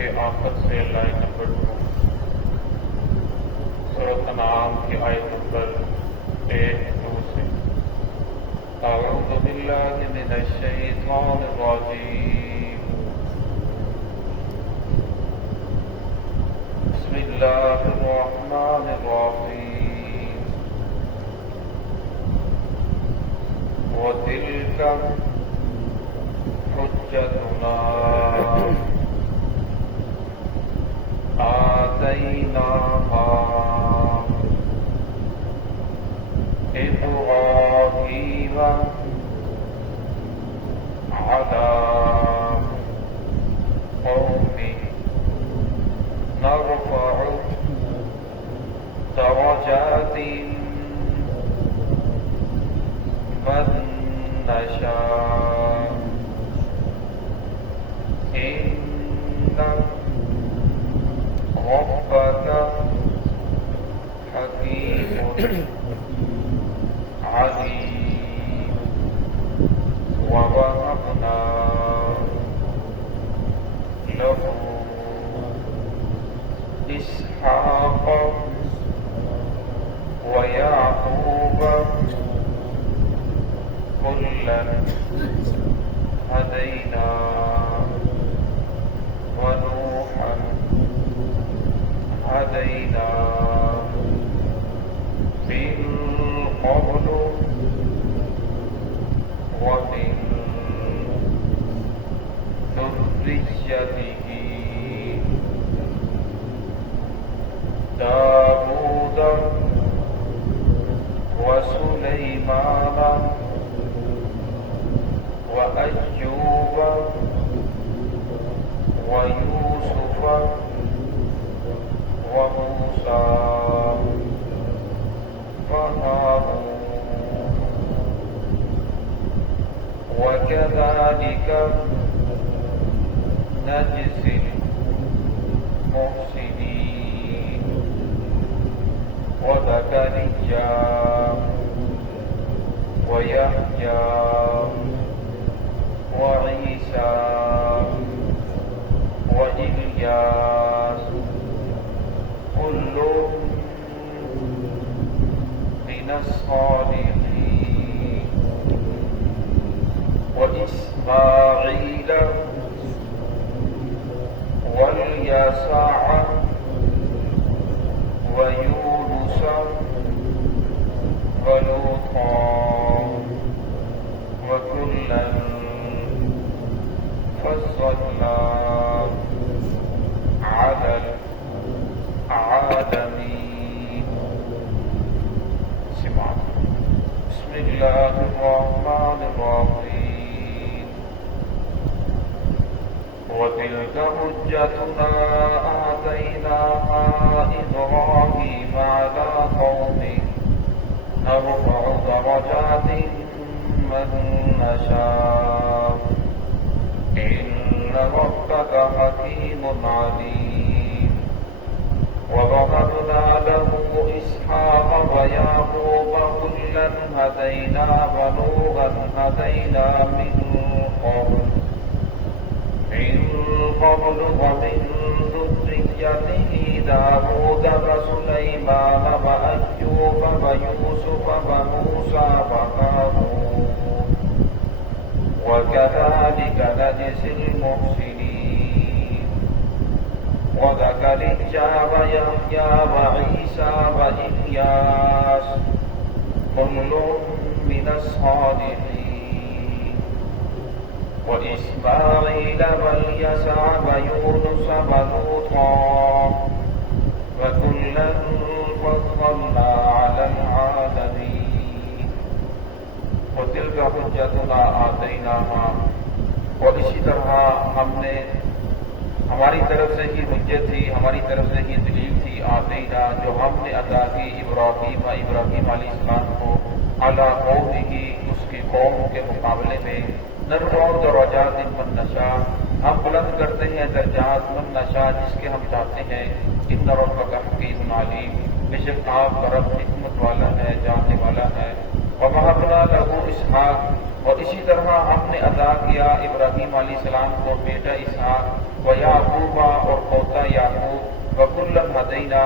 کے آخر سے لائن نمبر 2 سورۃ انعام کی آیت نمبر 1-2 سے اعوذ باللہ من الشیطان الرجیم بسم اللہ الرحمن الرحیم وَتِلْكَ حجتنا آتيناها إبراهيم على قومه نرفع درجات من نشاء إن ربك حكيم عليم ووهبنا له إسحاق ويعقوب كلا هدينا ونوحا هدينا من قبل ومن ذريته داود وسليمان وأيوب ويوسف وموسى وهارون وكذلك نجزي المحسنين وزكريا ويحيى وعيسى وإلياس كل من الصالحين وإسماعيل واليسع ويونس ولوطا وكلا فضلنا على العالمين. بسم الله الرحمن الرحيم وتلك حجتنا آتيناها إبراهيم على قومه نرفع درجات من نشاء إن ربك حكيم عليم ووهبنا له إسحاق ويعقوب كلا هدينا ونوحا هدينا من قبل ومن ذريته داود وسليمان وأيوب ويوسف وموسى وهارون وكذلك نجزي المحسنين وزكريا ويحيى وعيسى وإلياس كل من الصالحين وإسماعيل واليسع ويونس ولوطا وكلا فضلنا على العالمين. وتلك حجتنا آتيناها اور اسی طرح ہم نے ہماری طرف سے ہی حجت تھی، ہماری طرف سے ہی دلیل تھی آتینا جو ہم نے عطا کی ابراہیم علیہ السلام کو علی قومہ اس کی قوم کے مقابلے میں نرفع درجات من نشاء ہم بلند کرتے ہیں درجات من نشاء جس کے ہم چاہتے ہیں. ان ربک حکیم علیم بے شک آپ کا رب حکمت والا ہے، جاننے والا ہے. وَوَهَبْنَا لَهُ إِسْحَاقَ اور اسی طرح ہم نے عطا کیا ابراہیم علیہ السلام کو بیٹا اسحاق و یعقوبہ اور پوتا یعقوب وکلا ہدینا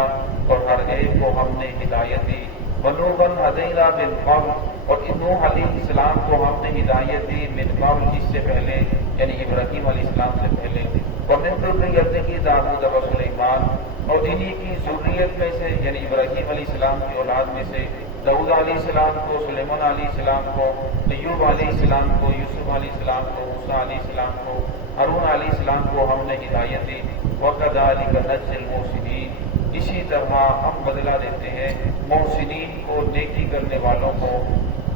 اور ہر ایک کو ہم نے ہدایت دی ونوحا ہدینا من قبل اور نوح علیہ السلام کو ہم نے ہدایت دی من قبل اس سے پہلے یعنی ابراہیم علیہ السلام سے پہلے ومن ذریتہ داؤد و سلیمان اور انہی کی ذریت میں سے یعنی ابراہیم علیہ السلام کی اولاد میں سے داؤد علیہ السلام کو سلیمان علیہ السلام کو ایوب علیہ السلام کو یوسف علیہ السلام کو موسیٰ علیہ السلام کو ہارون علیہ السلام کو ہم نے ہدایت دی وَكَذَلِكَ نَجْزِي الْمُحْسِنِينَ اسی طرح ہم بدلہ دیتے ہیں محسنین کو نیکی کرنے والوں کو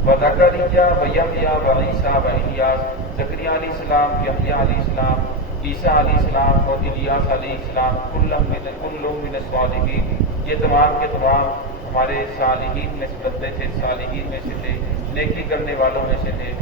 وزکریا ویحییٰ وعیسیٰ وإلیاس زکریا علیہ السلام یحییٰ علیہ السلام عیسیٰ علیہ السلام اور الیاس علیہ السلام کل من الصالحین یہ تمام کے تمام ہمارے صالحین میں سے بندے تھے صالحین میں سے تھے نیکی کرنے والوں میں سے تھے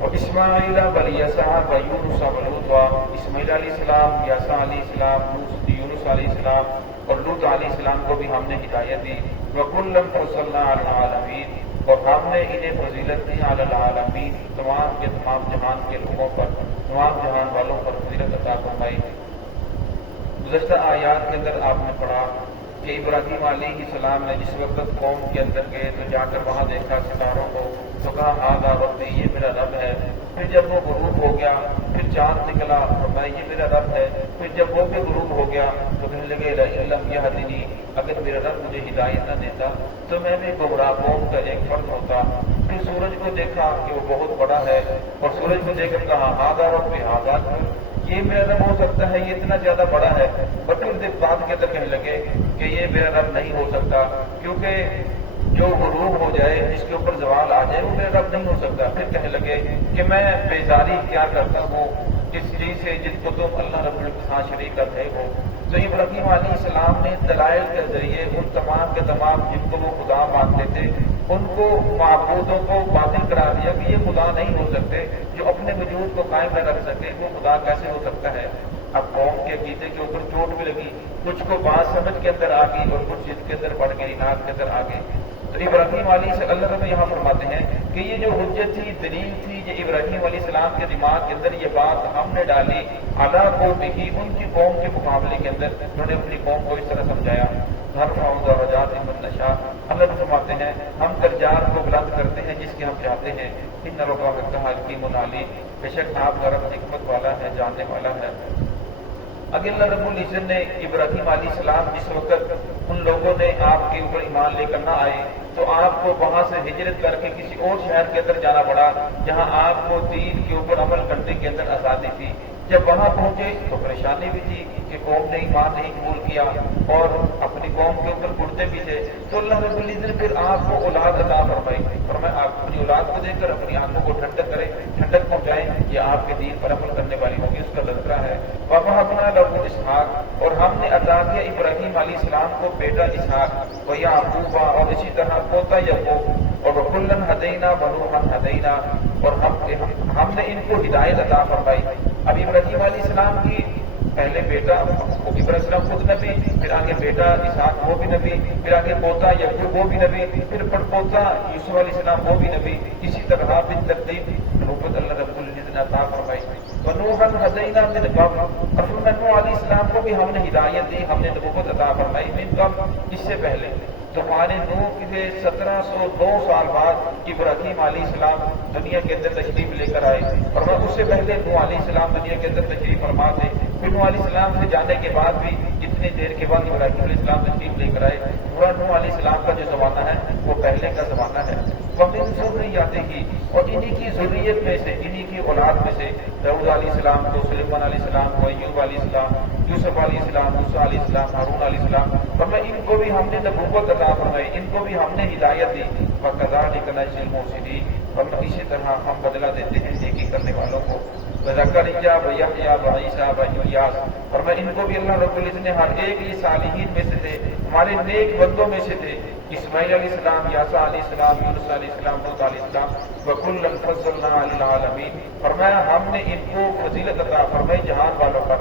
اور اسماعیل والیسع ویونس ولوطا اسماعیل علیہ السلام یسع علیہ السلام یونس علیہ السلام اور لوط علیہ السلام کو بھی ہم نے ہدایت دی وکلا فضلنا علی العالمین اور ہم نے انہیں فضیلت دی علی العالمین تمام کے تمام جہان کے لوگوں پر تمام جہان والوں پر فضیلت عطا فرمائی۔ گزشتہ آیات کے اندر آپ نے پڑھا کہ ابراہیم علیہ السلام نے جس وقت قوم کے اندر گئے تو جا کر وہاں دیکھا ستاروں کو تو کہا ھذا ربی یہ میرا رب ہے۔ پھر جب وہ غروب ہو گیا پھر چاند نکلا فرمایا یہ میرا رب ہے۔ پھر جب وہ بھی غروب ہو گیا تو کہنے لگے لئن لم یہدنی اگر میرا رب مجھے ہدایت نہ دیتا تو میں بھی گمراہ قوم کا ایک فرد ہوتا۔ پھر سورج کو دیکھا کہ وہ بہت بڑا ہے اور سورج کو دیکھ کر کہا ھذا ربی ھذا یہ میرا رب ہو سکتا ہے یہ اتنا زیادہ بڑا ہے، اور پھر بعد کے اندر کہنے لگے کہ یہ میرا رب نہیں ہو سکتا کیونکہ جو غروب ہو جائے جس کے اوپر زوال آ جائے وہ میرا رب نہیں ہو سکتا۔ پھر کہنے لگے کہ میں بیزاری کیا کرتا ہوں اس چیز سے جس کو تم اللہ رب العزت کے ساتھ شریک کر رہے ہو۔ تو ابراہیم علیہ السلام نے دلائل کے ذریعے ان تمام کے تمام جن کو وہ خدا مانتے تھے ان کو معبودوں کو باطل قرار دیا کہ یہ خدا نہیں ہو سکتے، جو اپنے وجود کو قائم نہ رکھ سکے وہ خدا کیسے ہو سکتا ہے۔ اب قوم کے عقیدے کے اوپر چوٹ بھی لگی، کچھ کو بات سمجھ کے اندر آ گئی اور کچھ جد کے اندر پڑ گئی، اناد کے اندر آ گئی۔ تو ابراہیم علیہ السلام اللہ رب یہاں فرماتے ہیں کہ یہ جو حجت تھی دلیل تھی یہ ابراہیم علیہ السلام کے دماغ کے اندر یہ بات ہم نے ڈالی اعلیٰ کو بھی ان کی قوم کے مقابلے کے اندر انہوں نے اپنی قوم کو اس طرح سمجھایا درجات من نشاء اللہ نے فرماتے ہیں ہم درجات کو بلند کرتے ہیں جس کے ہم چاہتے ہیں۔ ان ربک حکیم علیم بے شک آپ کا رب حکمت والا ہے جاننے والا ہے۔ اگر اللہ رب العزت نے ابراہیم علیہ السلام جس وقت ان لوگوں نے آپ کے اوپر ایمان لے کر نہ آئے تو آپ کو وہاں سے ہجرت کر کے کسی اور شہر کے اندر جانا پڑا جہاں آپ کو دین کے اوپر عمل کرنے کے اندر آزادی تھی۔ جب وہاں پہنچے تو پریشانی بھی تھی کہ قوم نے ایمان نہیں قبول کیا اور اپنی قوم کے اوپر گڑتے بھی تھے، تو اللہ رب العزت نے پھر آپ کو اولاد عطا فرمائی، فرمایا آپ اپنی اولاد کو دے کر اپنی آنکھوں کو ٹھنڈک کریں، ٹھنڈک پہنچائیں، یہ آپ کے دین پر عمل کرنے والی ہوگی، اس کا تذکرہ ہے۔ وَوَهَبْنَا لَهُ اسحاق اور ہم نے عطا کیا ابراہیم علیہ السلام کو بیٹا اسحاق ویعقوب اور اسی طرح پوتا یعقوب اور وَكُلًّا هَدَيْنَا وَنُوحًا هَدَيْنَا اور ہم نے ان کو ہدایت عطا فرمائی۔ اب ابراہیم علیہ السلام کی پہلے بیٹا ابراہیم علیہ السلام خود نبی، پھر آگے بیٹا اسحاق وہ بھی نبی، پھر آگے پوتا یعقوب وہ بھی نبی، پھر پڑپوتا یوسف علیہ السلام وہ بھی نبی، اسی طرح بالترتیب نبوت اللہ رب العزت نے عطا فرمائی۔ ونوحا ہدینا من قبل اور پھر نوح علیہ السلام کو بھی ہم نے ہدایت دی، ہم نے نبوت عطا فرمائی من قبل اس سے پہلے۔ تو ہمارے نوح کے 1702 سال بعد ابراہیم علیہ السلام دنیا کے اندر تشریف لے کر آئے، اور اس سے پہلے نوح علیہ السلام دنیا کے اندر تشریف فرما تھے۔ پھر نوح علیہ السلام سے جانے کے بعد بھی اتنی دیر کے بعد ابراہیم علیہ السلام تشریف لے کر آئے۔ پورا نوح علیہ السلام کا جو زمانہ ہے وہ پہلے کا زمانہ ہے۔ وَمِن ذُرِّيَّتِهِ اور انہی کی ذریت میں سے انہی کی اولاد میں سے داؤد علیہ السلام کو، سلیمان علیہ السلام کو، ایوب علیہ السلام، یوسف علیہ السلام، موسیٰ علیہ السلام، ہارون علیہ السلام، اور ان کو بھی ہم نے نبوت عطا فرمائی، ان کو بھی ہم نے ہدایت دی۔ وَكَذَلِكَ نَجْزِي الْمُحْسِنِينَ اور اسی طرح ہم بدلہ دیتے ہیں نیکی کرنے والوں کو۔ وَزَكَرِيَّا وَيَحْيَىٰ وَعِیسیٰ وَإِلیاس اور میں ان کو بھی اللہ رب العزت نے ہر ایک یہ صالحین میں سے تھے، ہمارے نیک بندوں میں سے تھے، اسماعیل علیہ السلام، یاسع علیہ السلام، یونس علیہ السلام، لوط علیہ السلام، وَكُلًّا فَضَّلْنَا عَلَى الْعَالَمِينَ فرمایا ہم نے ان کو فضیلت عطا فرمائی جہان والوں پر۔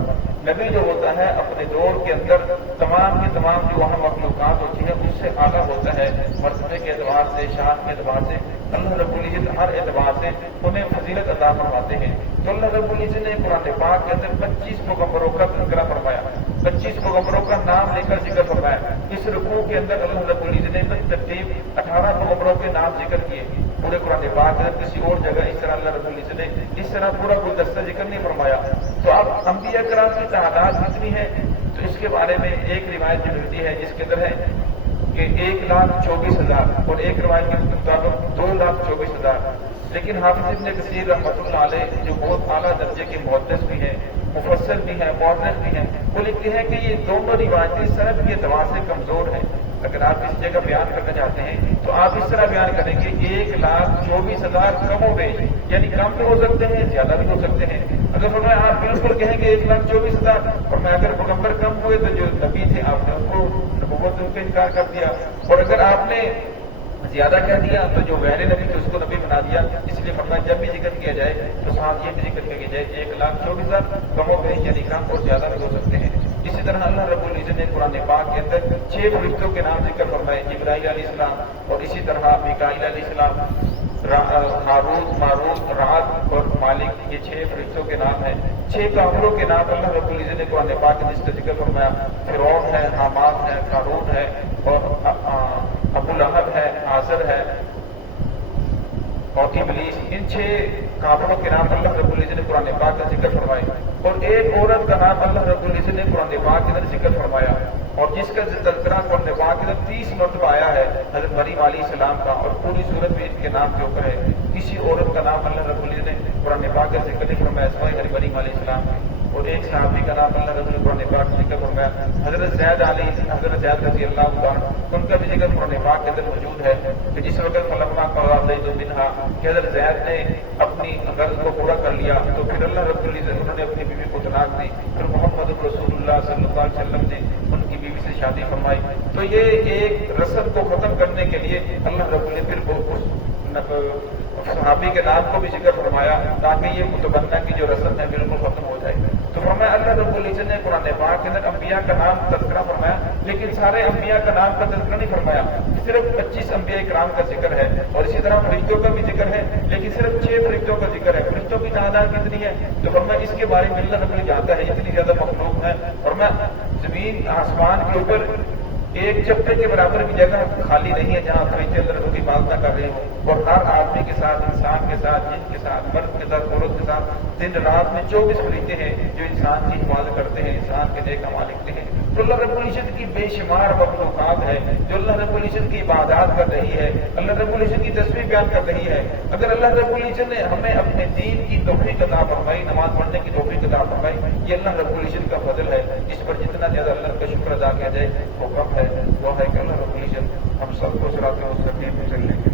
نبی جو ہوتا ہے اپنے دور کے اندر تمام کے تمام جو وہاں مخلوقات ہوتی ہیں اس سے اعلیٰ ہوتا ہے، مرتبے کے اعتبار سے، شان کے اعتبار سے، اللہ رب العزت ہر اعتبار سے انہیں فضیلت عطا فرماتے ہیں۔ تو اللہ رب العزت نے قرآن پاک کے اندر 25 پیغمبروں کا تذکرہ فرمایا، 25 پیغمبروں کا نام لے کر ذکر فرمایا۔ اس رکوع کے اندر اللہ رب العزت نے ترتیب 18 پیغمبروں کے نام ذکر کیے۔ پورے قرآن پاک میں کسی اور جگہ اس طرح اللہ رب العزت نے اس طرح پورا گلدستہ ذکر نہیں فرمایا۔ تو اب انبیاء کرام کی تعداد کتنی ہے؟ تو اس کے بارے میں ایک روایت جو ملتی ہے جس کے اندر ہے کہ 1,24,000 اور ایک روایت کے مطابق 2,24,000۔ لیکن حافظ ابن کثیر رحمۃ اللہ علیہ جو بہت اعلیٰ درجے کے محدث بھی ہیں، مفسر بھی ہیں، مورخ بھی ہیں، وہ لکھتے ہیں کہ یہ دونوں روایتیں سند کے اعتبار سے کمزور ہیں۔ اگر آپ کسی جگہ بیان کرنا چاہتے ہیں تو آپ اس طرح بیان کریں گے 1,24,000 کم و بیش، یعنی کم بھی ہو سکتے ہیں، زیادہ بھی ہو سکتے ہیں۔ اگر فرمایا آپ بالکل کہیں گے 1,24,000، فرمایا اگر پیغمبر کم ہوئے تو جو نبی تھے آپ نے ان کو نبوت ان کا انکار کر دیا، اور اگر آپ نے زیادہ کہہ دیا تو جو غیر نبی تھے اس کو نبی بنا دیا۔ اس لیے فرمایا جب بھی ذکر کیا جائے تو ساتھ یہ بھی ذکر کیا جائے 1,24,000 کم و بیش، یعنی کم اور زیادہ بھی ہو سکتے ہیں۔ اسی طرح اللہ رب العزت نے قرآن پاک کے اندر 6 فرشتوں کے نام ذکر فرمائے، جبرائیل علیہ السلام، اور اسی طرح میکائیل علیہ السلام، ہاروت، ماروت، راحت اور مالک، یہ 6 فرشتوں کے نام ہیں۔ 6 کافروں کے نام اللہ رب العزت نے قرآن پاک کے جس کا ذکر فرمایا، فرعون ہے، حامان ہے، قارون ہے، اور ابو لہب ہے، آزر ہے اور ابلیس۔ ان 6 کافروں کے نام اللہ رب العزت نے قرآن پاک کا ذکر فرمائے، اور ایک عورت کا نام اللہ رب العزت نے قرآن پاک کے اندر ذکر فرمایا، اور جس کا تذکرہ قرآن پاک کے اندر 30 مرتبہ آیا ہے، حضرت مریم علیہ السلام کا، اور پوری صورت میں ان کے نام کے اوپر ہے۔ کسی عورت کا نام اللہ رب العزت نے قرآن پاک کا ذکر نہیں فرمایا سوائے حضرت مریم علیہ السلام کا، اور ایک صحابی کا نام اللہ رب العزت نے قرآن پاک کا ذکر فرمایا، حضرت زید رضی اللہ عنہ، ان کا بھی ذکر قرآن پاک کے اندر موجود ہے کہ جس وقت فلما قضى زید منہا، کہ حضرت زید نے اپنی غرض کو پورا کر لیا تو پھر اللہ رب العزت انہوں نے اپنی بیوی کو طلاق دی، پھر محمد رسول اللہ صلی اللہ علیہ وسلم نے ان کی بیوی سے شادی فرمائی۔ تو یہ ایک رسم کو ختم کرنے کے لیے اللہ رب العزت پھر صحابی کے نام کو بھی ذکر فرمایا تاکہ یہ متبنہ کی جو رسم ہے بالکل ختم ہو جائے۔ تو فرمایا اللہ رب العزت نے قرآن پاک کے اندر انبیاء کا نام تذکرہ فرمایا، لیکن سارے انبیاء کا نام کا تذکرہ نہیں فرمایا، صرف 25 انبیاء کرام کا ذکر ہے، اور اسی طرح فرشتوں کا بھی ذکر ہے، لیکن صرف 6 فرشتوں کا ذکر ہے۔ فرشتوں کی تعداد کتنی ہے تو فرمایا اس کے بارے میں اللہ رب العزت جانتا ہے، اتنی زیادہ مخلوق ہے، اور میں زمین آسمان کے اوپر ایک چپٹے کے برابر بھی جگہ خالی نہیں ہے جہاں فرشتے اللہ رب کی عبادت کر رہے ہوں، اور ہر آدمی کے ساتھ، انسان کے ساتھ، جن کے ساتھ، مرد کے ساتھ، عورت کے ساتھ دن رات میں 24 فرشتے ہیں جو انسان کی حفاظت کرتے ہیں، انسان کے نیک اعمال لکھتے ہیں۔ تو اللہ رب العزت کی بے شمار مخلوقات ہے جو اللہ رب العزت کی عبادات کر رہی ہے، اللہ رب العزت کی تسبیح بیان کر رہی ہے۔ اگر اللہ رب العزت نے ہمیں اپنے دین کی توفیق عطا فرمائی، نماز پڑھنے کی توفیق عطا فرمائی، یہ اللہ رب العزت کا فضل ہے، اس پر جتنا زیادہ اللہ کا شکر ادا کیا جائے وہ کم ہے۔ وہ ہے کہ اللہ رب العزت ہم سب کو صراط مستقیم پر چلنے کے